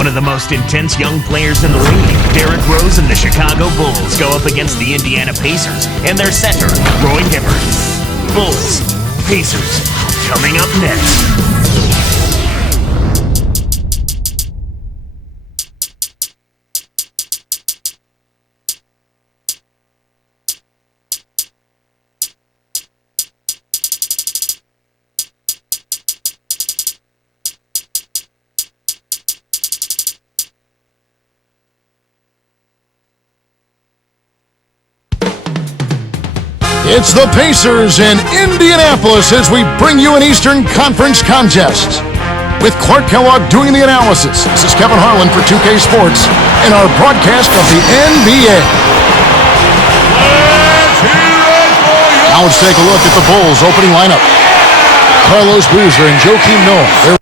One of the most intense young players in the league, Derrick Rose and the Chicago Bulls go up against the Indiana Pacers and their center, Roy Hibbert. Bulls, Pacers, coming up next. It's the Pacers in Indianapolis as we bring you an Eastern Conference contest. With Clark Kellogg doing the analysis, this is Kevin Harlan for 2K Sports in our broadcast of the NBA. Now let's take a look at the Bulls' opening lineup. Carlos Boozer and Joakim Noah.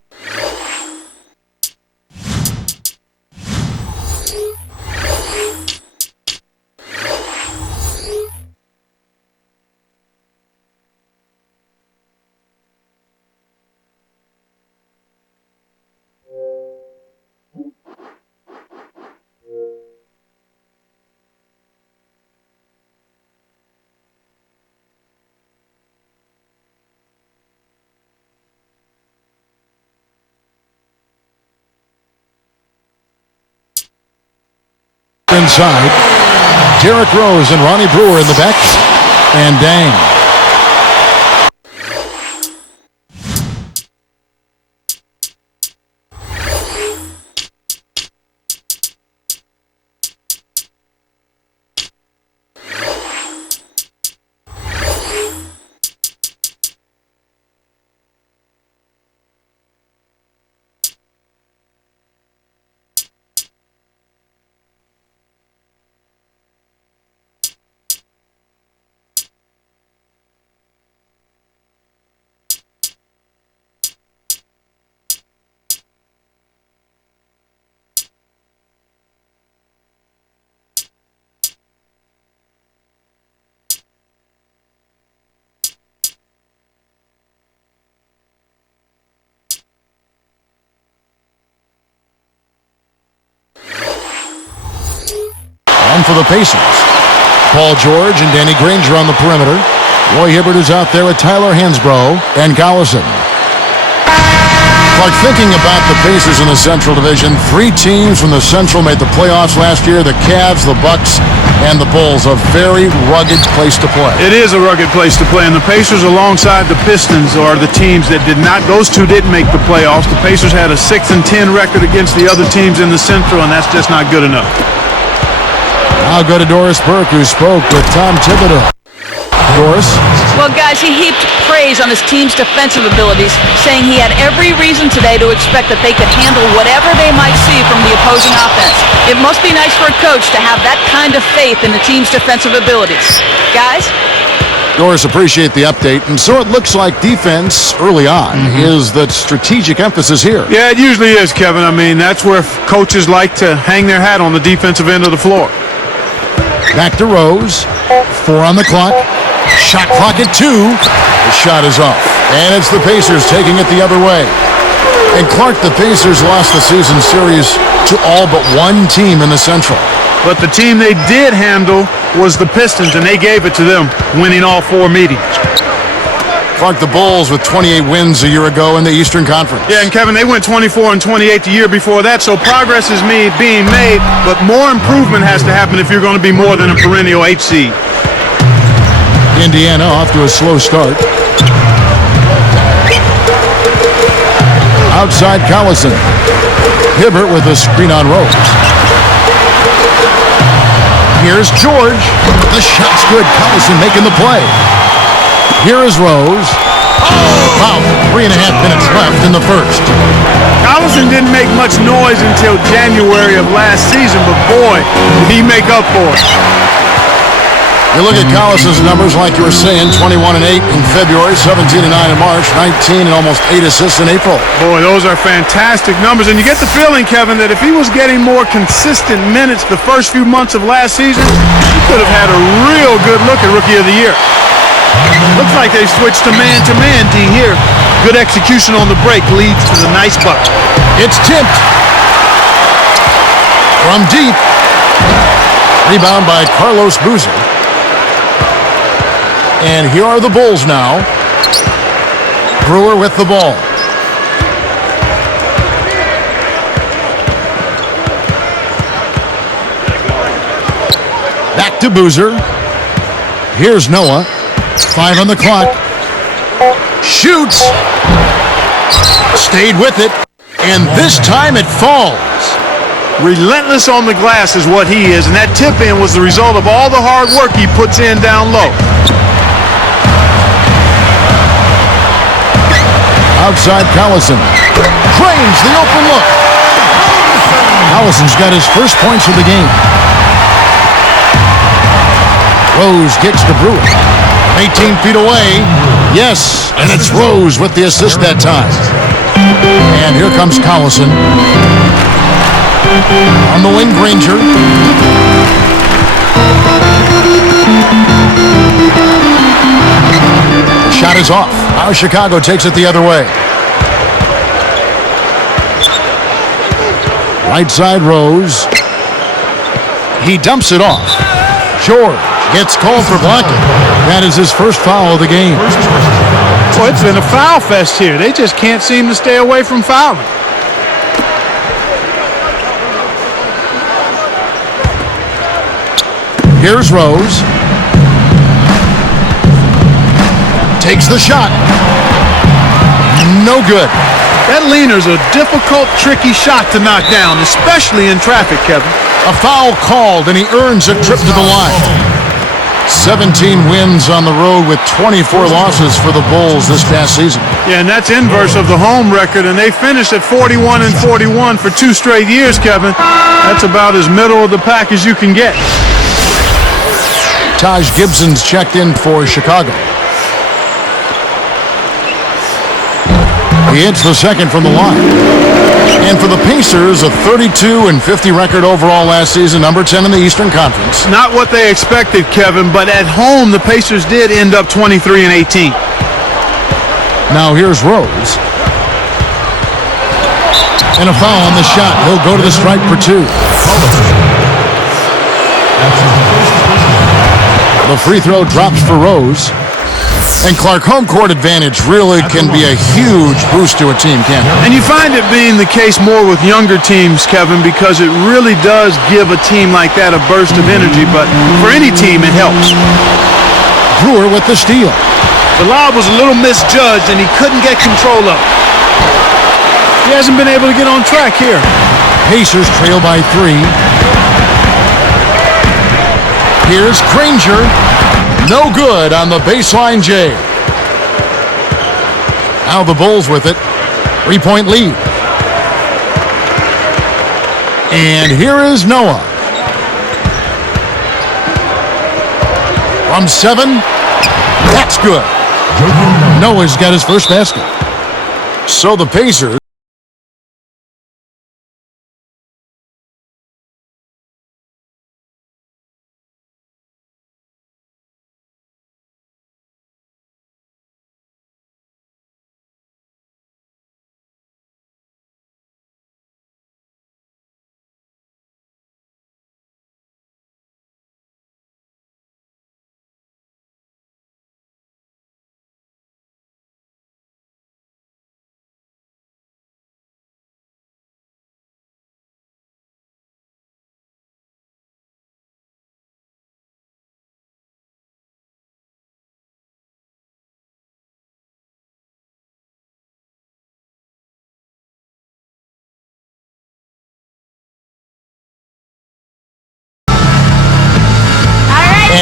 Inside, Derrick Rose and Ronnie Brewer in the back, and Dang. For the Pacers, Paul George and Danny Granger on the perimeter. Roy Hibbert is out there with Tyler Hansbrough and Collison. Clark, thinking about the Pacers in the Central Division, 3 teams from the Central made the playoffs last year: the Cavs, the Bucks, and the Bulls. A very rugged place to play. It is a rugged place to play, and the Pacers alongside the Pistons are the teams that did not, those two didn't make the playoffs. The Pacers had a 6-10 record against the other teams in the Central, and that's just not good enough. I'll go to Doris Burke, who spoke with Tom Thibodeau. Doris? Well, guys, he heaped praise on his team's defensive abilities, saying he had every reason today to expect that they could handle whatever they might see from the opposing offense. It must be nice for a coach to have that kind of faith in the team's defensive abilities. Guys? Doris, appreciate the update. And so it looks like defense early on is the strategic emphasis here. Yeah, it usually is, Kevin. I mean, that's where coaches like to hang their hat on the defensive end of the floor. Back to Rose. 4 on the clock. Shot clock at 2. The shot is off. And it's the Pacers taking it the other way. And Clark, the Pacers lost the season series to all but one team in the Central. But the team they did handle was the Pistons, and they gave it to them, winning all 4 meetings. Clark, the Bulls with 28 wins a year ago in the Eastern Conference. Yeah, and Kevin, they went 24-28 the year before that, so progress is being made, but more improvement has to happen if you're going to be more than a perennial 8 seed. Indiana off to a slow start. Outside Collison. Hibbert with a screen on Rose. Here's George. The shot's good. Collison making the play. Here is Rose. About 3.5 minutes left in the first. Collison didn't make much noise until January of last season, but boy, did he make up for it. You look at Collison's numbers, like you were saying, 21-8 in February, 17-9 in March, 19 and almost 8 assists in April. Boy, those are fantastic numbers, and you get the feeling, Kevin, that if he was getting more consistent minutes the first few months of last season, he could have had a real good look at Rookie of the Year. Looks like they switched to man D here. Good execution on the break leads to the nice bucket. It's tipped. From deep. Rebound by Carlos Boozer. And here are the Bulls now. Brewer with the ball. Back to Boozer. Here's Noah. 5 on the clock. Shoots. Stayed with it. And this time it falls. Relentless on the glass is what he is, and that tip-in was the result of all the hard work he puts in down low. Outside Collison. Cranes the open look. Collison's got his first points of the game. Rose gets to Brewer. 18 feet away. Yes, and it's Rose with the assist that time. And here comes Collison. On the wing, Granger. The shot is off. Now Chicago takes it the other way. Right side, Rose. He dumps it off. George gets called for blocking. That is his first foul of the game. Well, it's been a foul fest here. They just can't seem to stay away from fouling. Here's Rose. Takes the shot. No good. That leaner's a difficult, tricky shot to knock down, especially in traffic, Kevin. A foul called, and he earns a trip to the line. 17 wins on the road with 24 losses for the Bulls this past season. Yeah, and that's inverse of the home record, and they finished at 41-41 for 2 straight years, Kevin. That's about as middle of the pack as you can get. Taj Gibson's checked in for Chicago. He hits the second from the line. And for the Pacers, a 32-50 record overall last season, number 10 in the Eastern Conference. Not what they expected, Kevin, but at home, the Pacers did end up 23-18. Now here's Rose. And a foul on the shot. He'll go to the stripe for 2. The free throw drops for Rose. And Clark, home court advantage really can be a huge boost to a team, can't it? And you find it being the case more with younger teams, Kevin, because it really does give a team like that a burst of energy. But for any team, it helps. Brewer with the steal. The lob was a little misjudged, and he couldn't get control of it. He hasn't been able to get on track here. Pacers trail by 3. Here's Granger. No good on the baseline J. Now the Bulls with it. 3-point lead. And here is Noah. From 7. That's good. Noah's got his first basket. So the Pacers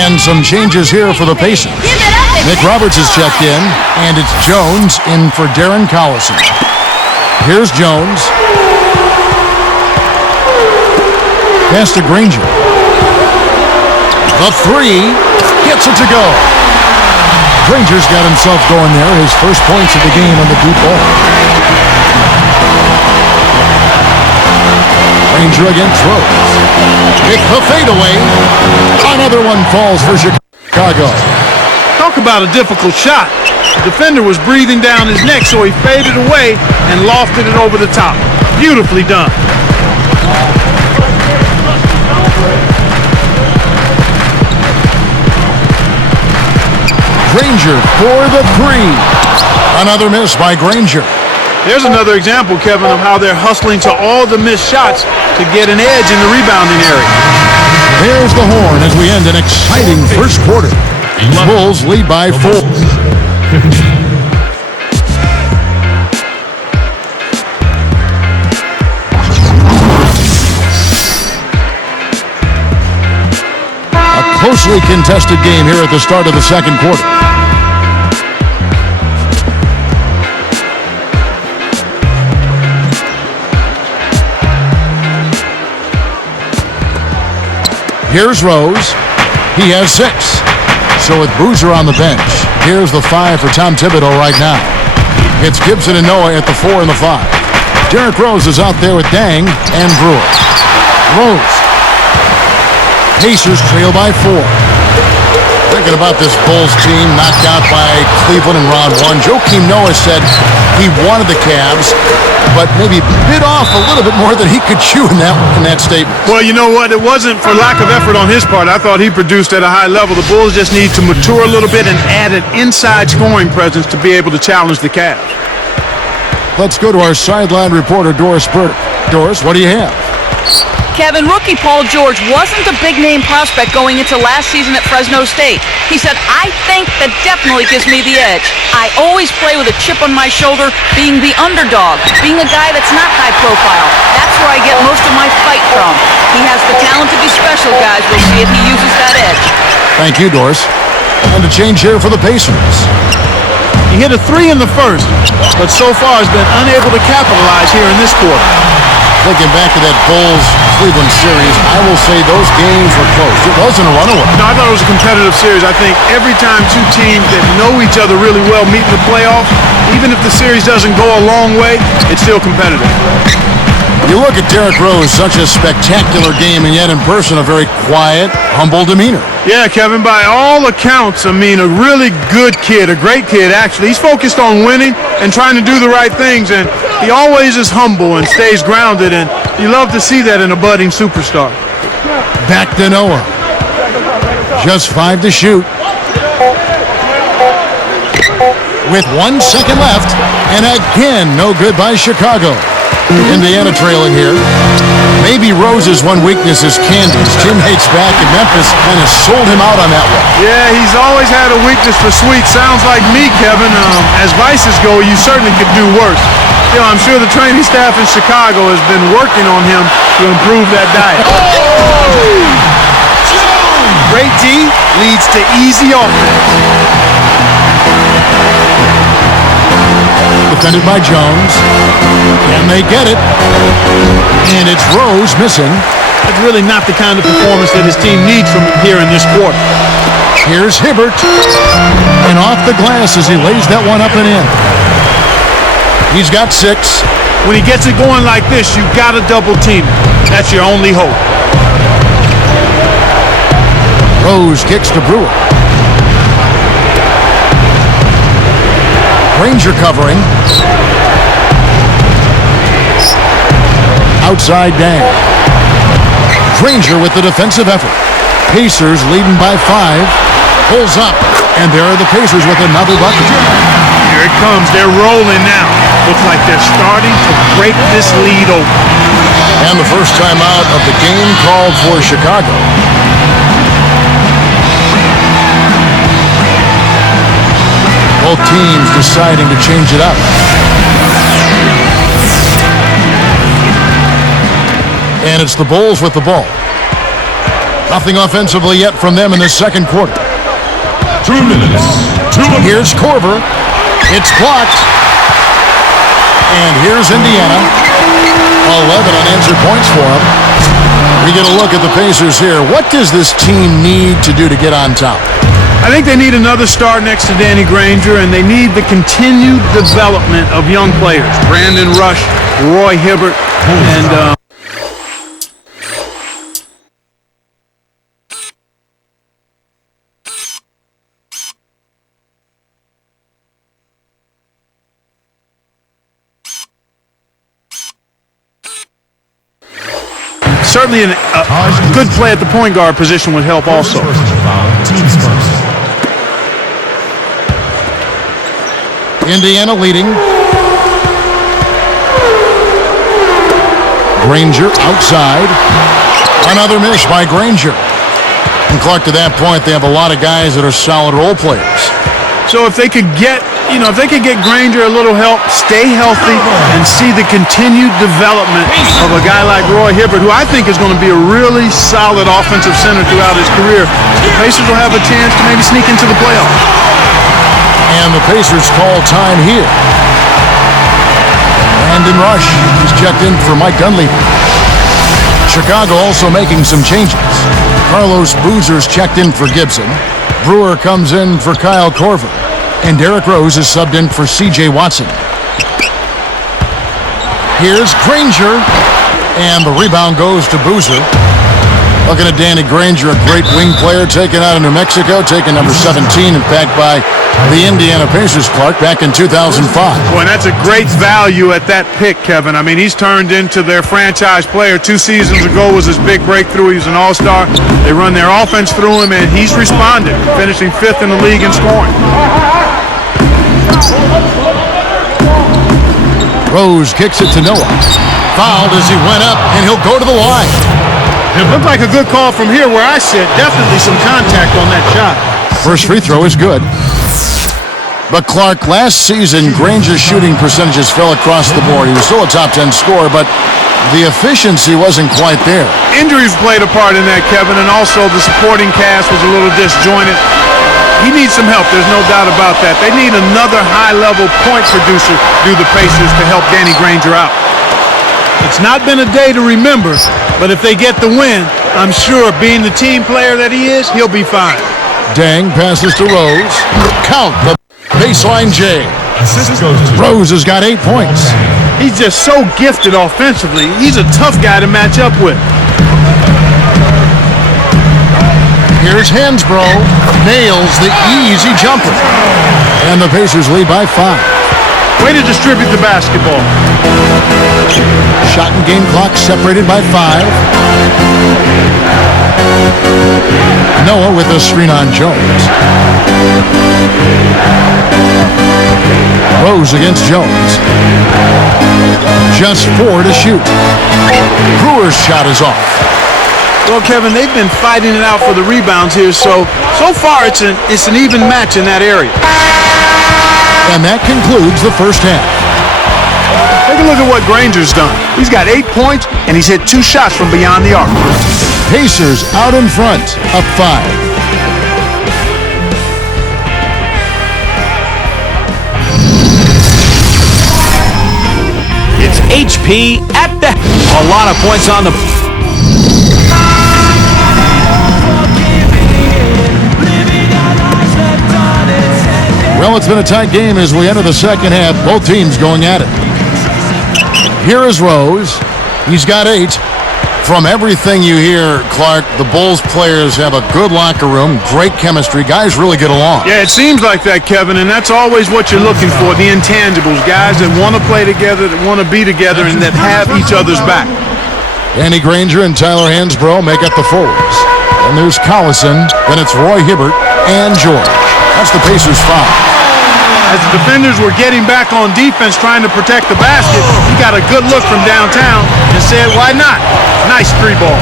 and some changes here for the Pacers. Nick Roberts is checked in, and it's Jones in for Darren Collison. Here's Jones. Pass to Granger. The 3 gets it to go. Granger's got himself going there, his first points of the game on the deep ball. Granger against Rose. Kick the fadeaway. Another one falls for Chicago. Talk about a difficult shot. The defender was breathing down his neck, so he faded away and lofted it over the top. Beautifully done. Granger for the three. Another miss by Granger. There's another example, Kevin, of how they're hustling to all the missed shots to get an edge in the rebounding area. There's the horn as we end an exciting first quarter. Bulls lead by 4. A closely contested game here at the start of the second quarter. Here's Rose. He has 6. So with Boozer on the bench, here's the 5 for Tom Thibodeau right now. It's Gibson and Noah at the 4 and the 5. Derrick Rose is out there with Dang and Brewer. Rose. Pacers trail by 4. Thinking about this Bulls team knocked out by Cleveland in round 1. Joakim Noah said he wanted the Cavs, but maybe bit off a little bit more than he could chew in that statement. Well, you know what? It wasn't for lack of effort on his part. I thought he produced at a high level. The Bulls just need to mature a little bit and add an inside scoring presence to be able to challenge the Cavs. Let's go to our sideline reporter, Doris Burke. Doris, what do you have? Kevin, rookie Paul George wasn't a big-name prospect going into last season at Fresno State. He said, I think that definitely gives me the edge. I always play with a chip on my shoulder, being the underdog, being a guy that's not high profile. That's where I get most of my fight from. He has the talent to be special, guys. We'll see if he uses that edge. Thank you, Doris. And a change here for the Pacers. He hit a 3 in the first, but so far has been unable to capitalize here in this quarter. Looking back to that Bulls-Cleveland series, I will say those games were close. It wasn't a runaway. No, I thought it was a competitive series. I think every time two teams that know each other really well meet in the playoffs, even if the series doesn't go a long way, it's still competitive. You look at Derrick Rose, such a spectacular game, and yet in person, a very quiet, humble demeanor. Yeah, Kevin, by all accounts, I mean, a really good kid, a great kid, actually. He's focused on winning and trying to do the right things, and he always is humble and stays grounded, and you love to see that in a budding superstar. Back to Noah. Just 5 to shoot. With 1 second left, and again, no good by Chicago. Indiana trailing here. Maybe Rose's one weakness is candy. His teammates back in Memphis kind of sold him out on that one. Yeah, he's always had a weakness for sweets. Sounds like me, Kevin. As vices go, you certainly could do worse. You know, I'm sure the training staff in Chicago has been working on him to improve that diet. Great D leads to easy offense. Defended by Jones. And they get it. And it's Rose missing. That's really not the kind of performance that his team needs from here in this quarter. Here's Hibbert. And off the glass as he lays that one up and in. He's got 6. When he gets it going like this, you've got to double team him. That's your only hope. Rose kicks to Brewer. Granger covering. Outside Dang. Granger with the defensive effort. Pacers leading by 5. Pulls up. And there are the Pacers with another bucket. Here it comes. They're rolling now. Looks like they're starting to break this lead open. And the first time out of the game called for Chicago. Both teams deciding to change it up. And it's the Bulls with the ball. Nothing offensively yet from them in the second quarter. 2 minutes. Here's Korver. It's blocked. And here's Indiana. 11 unanswered points for them. We get a look at the Pacers here. What does this team need to do to get on top? I think they need another star next to Danny Granger, and they need the continued development of young players. Brandon Rush, Roy Hibbert, and certainly a good play at the point guard position would help also. Indiana leading. Granger outside. Another miss by Granger. And Clark, to that point, they have a lot of guys that are solid role players. So if they could get, if they could get Granger a little help, stay healthy, and see the continued development of a guy like Roy Hibbert, who I think is going to be a really solid offensive center throughout his career, the Pacers will have a chance to maybe sneak into the playoffs. And the Pacers call time here. Brandon Rush is checked in for Mike Dunleavy. Chicago also making some changes. Carlos Boozer's checked in for Gibson. Brewer comes in for Kyle Korver. And Derrick Rose is subbed in for C.J. Watson. Here's Granger. And the rebound goes to Boozer. Looking at Danny Granger, a great wing player taken out of New Mexico, taken number 17, in fact, by the Indiana Pacers, Clark, back in 2005. Boy, and that's a great value at that pick, Kevin. I mean, he's turned into their franchise player. 2 seasons ago was his big breakthrough. He was an all-star. They run their offense through him, and he's responded, finishing 5th in the league in scoring. Rose kicks it to Noah. Fouled as he went up, and he'll go to the line. It looked like a good call from here where I sit. Definitely some contact on that shot. First free throw is good. But Clark, last season, Granger's shooting percentages fell across the board. He was still a top 10 scorer, but the efficiency wasn't quite there. Injuries played a part in that, Kevin, and also the supporting cast was a little disjointed. He needs some help, there's no doubt about that. They need another high-level point producer through the Pacers to help Danny Granger out. It's not been a day to remember, but if they get the win, I'm sure being the team player that he is, he'll be fine. Dang passes to Rose. Count the baseline J. Assist goes to Rose has got 8 points. He's just so gifted offensively. He's a tough guy to match up with. Here's Hansbrough. Nails the easy jumper. And the Pacers lead by 5. Way to distribute the basketball. Shot and game clock separated by 5. Noah with a screen on Jones. Rose against Jones. Just 4 to shoot. Brewer's shot is off. Well, Kevin, they've been fighting it out for the rebounds here, so far it's an even match in that area. And that concludes the first half. Take a look at what Granger's done. He's got 8 points, and he's hit 2 shots from beyond the arc. Pacers out in front, up 5. It's HP at the... A lot of points on the... Well, it's been a tight game as we enter the second half. Both teams going at it. Here is Rose. He's got 8. From everything you hear, Clark, the Bulls players have a good locker room, great chemistry. Guys really get along. Yeah, it seems like that, Kevin, and that's always what you're looking for, the intangibles. Guys that want to play together, that want to be together, and that have each other's back. Danny Granger and Tyler Hansbrough make up the forwards. And there's Collison, then it's Roy Hibbert and George. That's the Pacers' 5. As the defenders were getting back on defense trying to protect the basket, he got a good look from downtown and said, why not? Nice 3-ball.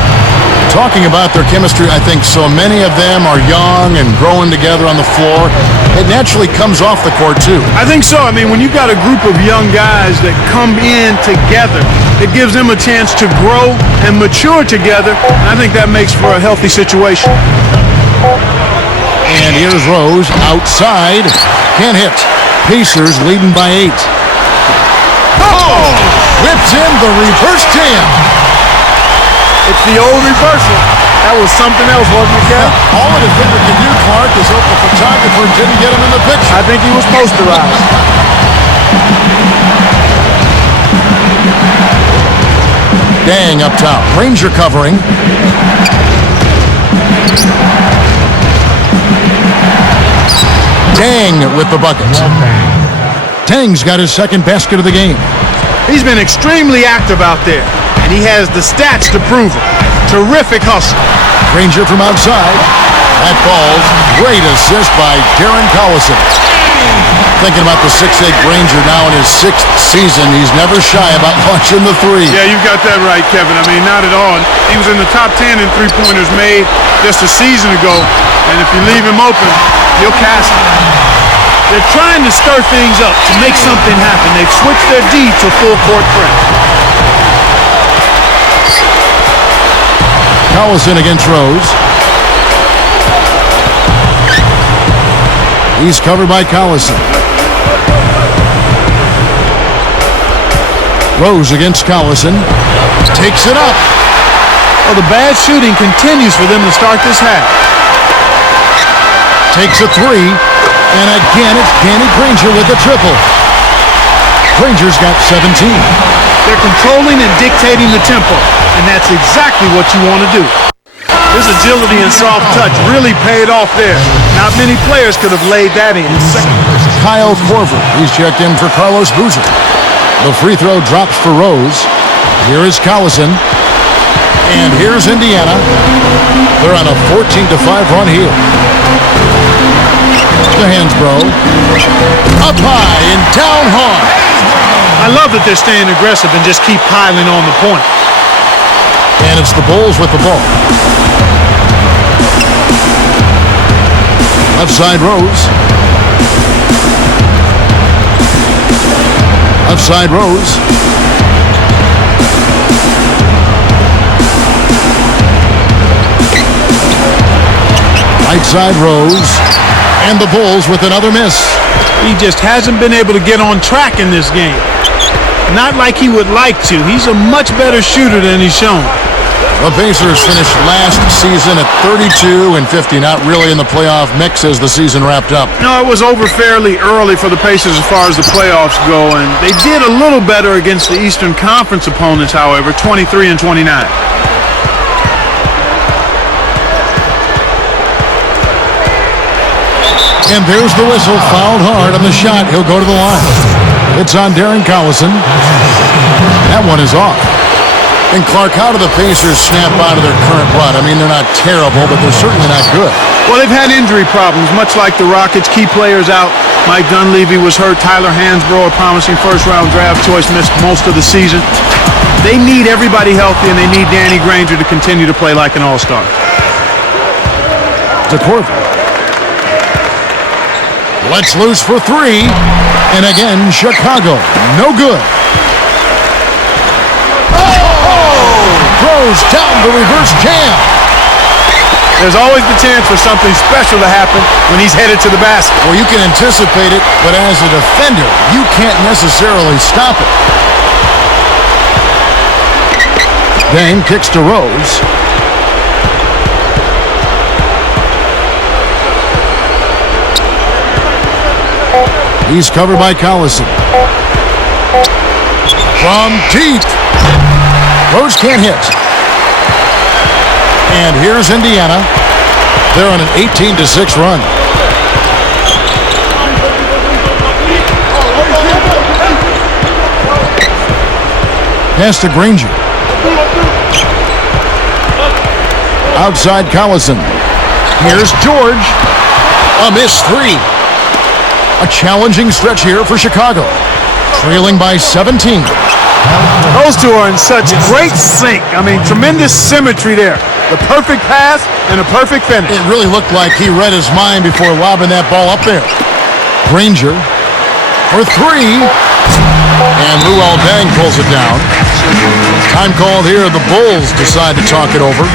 Talking about their chemistry, I think so many of them are young and growing together on the floor. It naturally comes off the court, too. I think so. I mean, when you've got a group of young guys that come in together, it gives them a chance to grow and mature together, and I think that makes for a healthy situation. And here's Rose outside. Can't hit. Pacers leading by 8. Oh! Whips in the reverse jam. It's the old reversal. That was something else, wasn't it, Kev? All a defender can do, Clark, is hope the photographer didn't get him in the picture. I think he was posterized. Dang up top. Granger covering. Dang with the bucket. Tang's got his second basket of the game. He's been extremely active out there, and he has the stats to prove it. Terrific hustle. Granger from outside. That falls. Great assist by Darren Collison. Thinking about the 6'8 Granger now in his 6th season, he's never shy about launching the three. Yeah, you've got that right, Kevin. I mean, not at all. He was in the top 10 in three-pointers made just a season ago, and if you leave him open, he'll cast it. They're trying to stir things up to make something happen. They've switched their D to full-court press. Collison against Rose. He's covered by Collison. Rose against Collison. Takes it up. Well, the bad shooting continues for them to start this half. Takes a three. And again, it's Danny Granger with the triple. Granger's got 17. They're controlling and dictating the tempo, and that's exactly what you want to do. His agility and soft touch really paid off there. Not many players could have laid that in. Kyle Korver, he's checked in for Carlos Boozer. The free throw drops for Rose. Here is Collison. And here's Indiana. They're on a 14-5 run here. The Hansbrough. Up high and down hard. I love that they're staying aggressive and just keep piling on the point. And it's the Bulls with the ball. Left side Rose. Left side Rose. Right side Rose. And the Bulls with another miss. He just hasn't been able to get on track in this game. Not like he would like to. He's a much better shooter than he's shown. The Pacers finished last season at 32-50, not really in the playoff mix as the season wrapped up. No, it was over fairly early for the Pacers as far as the playoffs go, and they did a little better against the Eastern Conference opponents, however, 23-29. And there's the whistle, fouled hard on the shot. He'll go to the line. It's on Darren Collison. That one is off. And Clark, how do the Pacers snap out of their current run? I mean, they're not terrible, but they're certainly not good. Well, they've had injury problems, much like the Rockets. Key players out. Mike Dunleavy was hurt. Tyler Hansbrough, a promising first-round draft choice, missed most of the season. They need everybody healthy, and they need Danny Granger to continue to play like an all-star. To Korver. Lets loose for three. And again, Chicago. No good. Throws down the reverse jam. There's always the chance for something special to happen when he's headed to the basket. Well, you can anticipate it, but as a defender, you can't necessarily stop it. Dame kicks to Rose. He's covered by Collison. From deep. Rose can't hit. And here's Indiana. They're on an 18-6 run. Pass to Granger. Outside Collison. Here's George. A missed three. A challenging stretch here for Chicago. Trailing by 17. Those two are in such great sync. I mean, tremendous symmetry there. The perfect pass and a perfect finish. It really looked like he read his mind before lobbing that ball up there. Granger for three. And Luol Deng pulls it down. Time called here. The Bulls decide to talk it over.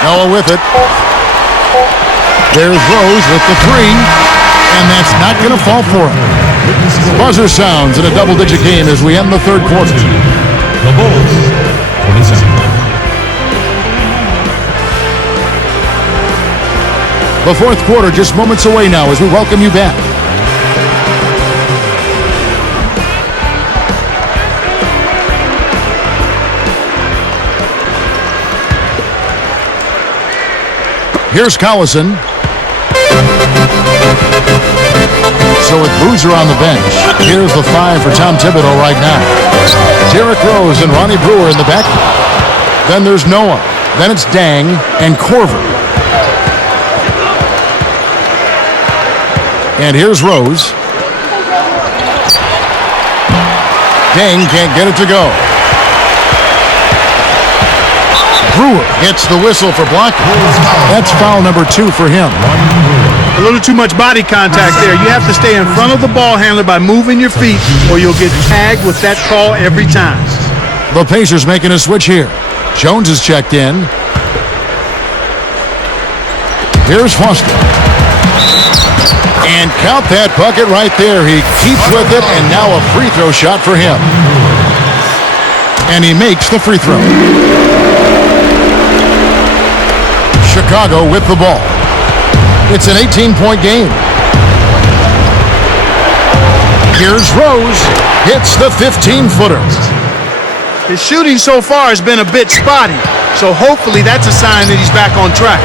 Noah with it. There's Rose with the three, and that's not going to fall for him. Buzzer sounds in a double-digit game as we end the third quarter. The Bulls, 27. The fourth quarter just moments away now as we welcome you back. Here's Collison. So with Boozer on the bench, here's the 5 for Tom Thibodeau right now. Derrick Rose and Ronnie Brewer in the back. Then there's Noah. Then it's Dang and Korver. And here's Rose. Dang can't get it to go. Brewer gets the whistle for block. That's foul number 2 for him. A little too much body contact there. You have to stay in front of the ball handler by moving your feet, or you'll get tagged with that call every time. The Pacers making a switch here. Jones is checked in. Here's Foster. And count that bucket right there. He keeps with it, and now a free throw shot for him. And he makes the free throw. Chicago with the ball. It's an 18-point game. Here's Rose. Hits the 15-footer. His shooting so far has been a bit spotty, so hopefully that's a sign that he's back on track.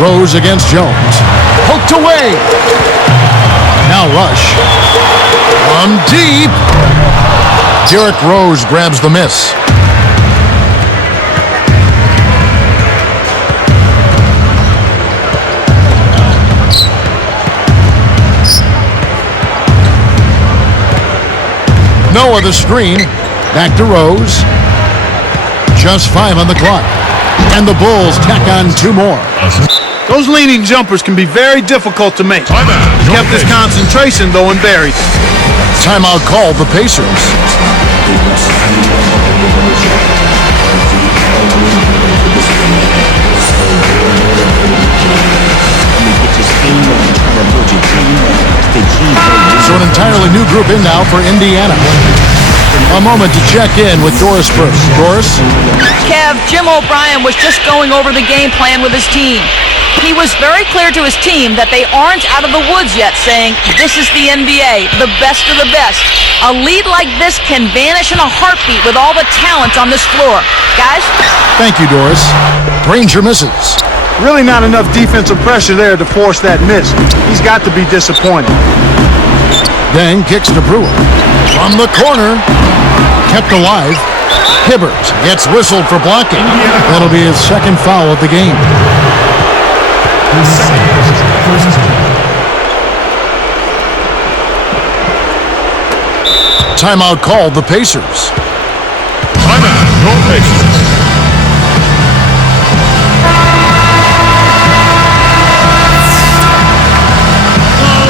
Rose against Jones. Poked away. Now Rush. From deep. Derrick Rose grabs the miss. Noah the screen. Back to Rose. Just 5 on the clock. And the Bulls tack on 2 more. Those leaning jumpers can be very difficult to make. He's kept his concentration, though, and buried. Timeout called the Pacers. So an entirely new group in now for Indiana. A moment to check in with Doris first. Doris? Kev, Jim O'Brien was just going over the game plan with his team. He was very clear to his team that they aren't out of the woods yet, saying, this is the NBA, the best of the best. A lead like this can vanish in a heartbeat with all the talent on this floor. Guys? Thank you, Doris. Granger misses. Really not enough defensive pressure there to force that miss. He's got to be disappointed. Dang kicks to Brewer. From the corner. Kept alive. Hibbert gets whistled for blocking. That'll be his second foul of the game. Timeout called the Pacers. Timeout, no Pacers.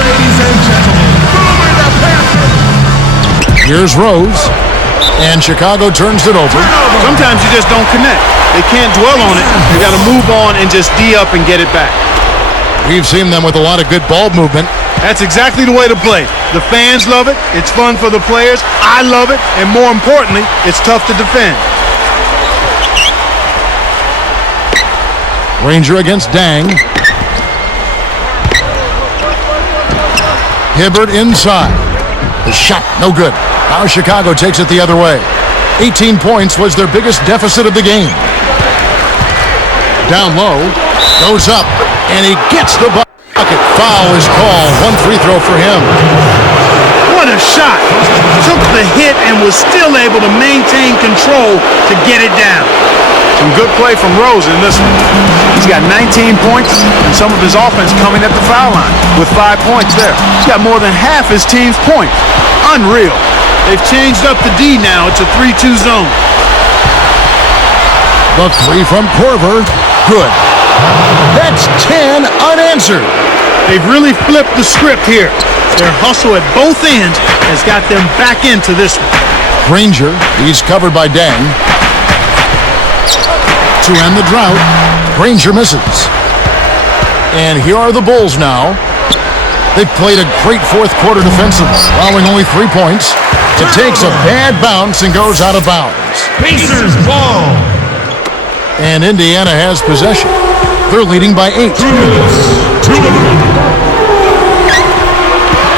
Ladies and gentlemen, Boomer the Panther. Here's Rose. And Chicago turns it over. Sometimes you just don't connect. They can't dwell on it. They got to move on and just D up and get it back. We've seen them with a lot of good ball movement. That's exactly the way to play. The fans love it. It's fun for the players. I love it. And more importantly, it's tough to defend. Granger against Dang. Hibbert inside. The shot, no good. Now Chicago takes it the other way. 18 points was their biggest deficit of the game. Down low, goes up, and he gets the bucket. Foul is called. 1 free throw for him. What a shot. Took the hit and was still able to maintain control to get it down. Some good play from Rose in this one. He's got 19 points and some of his offense coming at the foul line with 5 points there. He's got more than half his team's points. Unreal. They've changed up the D now. It's a 3-2 zone. The 3 from Korver. Good. That's 10 unanswered. They've really flipped the script here. Their hustle at both ends has got them back into this one. Granger, he's covered by Dang. To end the drought, Granger misses. And here are the Bulls now. They've played a great fourth quarter defensively, allowing only 3 points. It takes a bad bounce and goes out of bounds. Pacers ball. And Indiana has possession. They're leading by 8. 2 minutes. 2 minutes.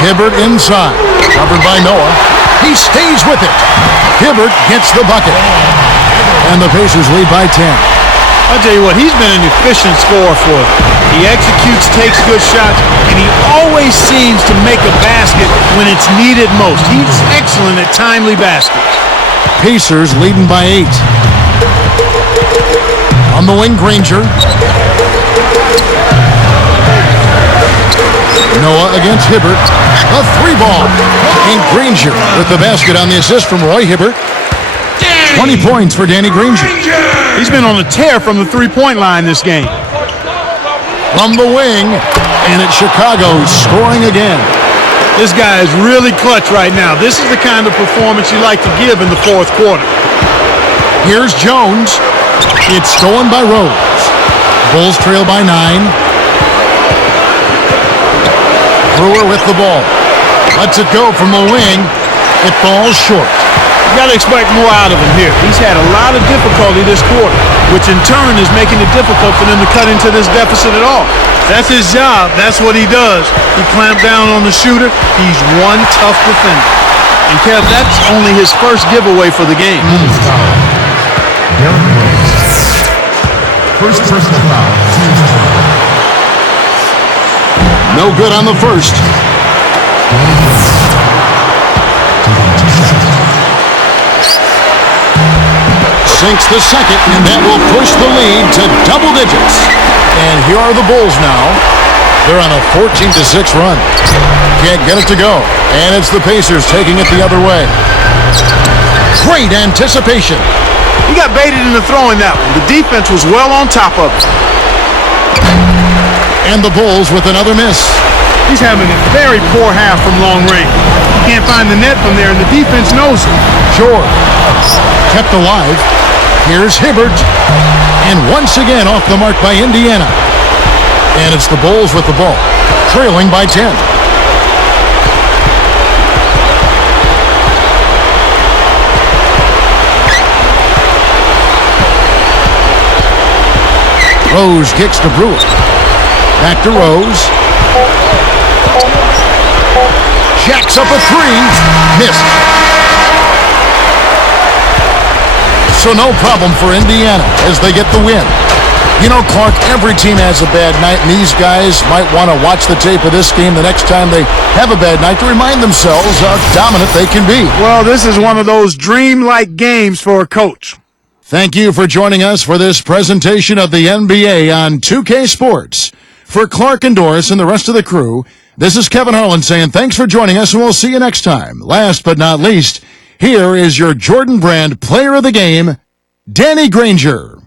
Hibbert inside, covered by Noah. He stays with it. Hibbert gets the bucket. And the Pacers lead by 10. I'll tell you what, he's been an efficient scorer for them. He executes, takes good shots, and he always seems to make a basket when it's needed most. He's excellent at timely baskets. Pacers leading by 8. On the wing, Granger. Noah against Hibbert. A 3-ball. And Granger with the basket on the assist from Roy Hibbert. 20 points for Danny Granger. He's been on a tear from the three-point line this game. From the wing, and it's Chicago scoring again. This guy is really clutch right now. This is the kind of performance you like to give in the fourth quarter. Here's Jones. It's stolen by Rose. Bulls trail by 9. Brewer with the ball. Lets it go from the wing. It falls short. You got to expect more out of him here. He's had a lot of difficulty this quarter, which in turn is making it difficult for them to cut into this deficit at all. That's his job. That's what he does. He clamped down on the shooter. He's one tough defender. And Kev, that's only his first giveaway for the game. First personal foul. No good on the first. Sinks the second, and that will push the lead to double digits. And here are the Bulls now. They're on a 14-6 run. Can't get it to go. And it's the Pacers taking it the other way. Great anticipation. He got baited into throwing that one. The defense was well on top of it. And the Bulls with another miss. He's having a very poor half from long range. He can't find the net from there, and the defense knows it. George kept alive. Here's Hibbert. And once again off the mark by Indiana. And it's the Bulls with the ball, trailing by 10. Rose kicks to Brewer. Back to Rose. Jacks up a 3. Missed. So no problem for Indiana as they get the win. You know, Clark, every team has a bad night, and these guys might want to watch the tape of this game the next time they have a bad night to remind themselves how dominant they can be. Well, this is one of those dream-like games for a coach. Thank you for joining us for this presentation of the NBA on 2K Sports. For Clark and Doris and the rest of the crew, this is Kevin Harlan saying thanks for joining us, and we'll see you next time. Last but not least, here is your Jordan Brand Player of the Game, Danny Granger.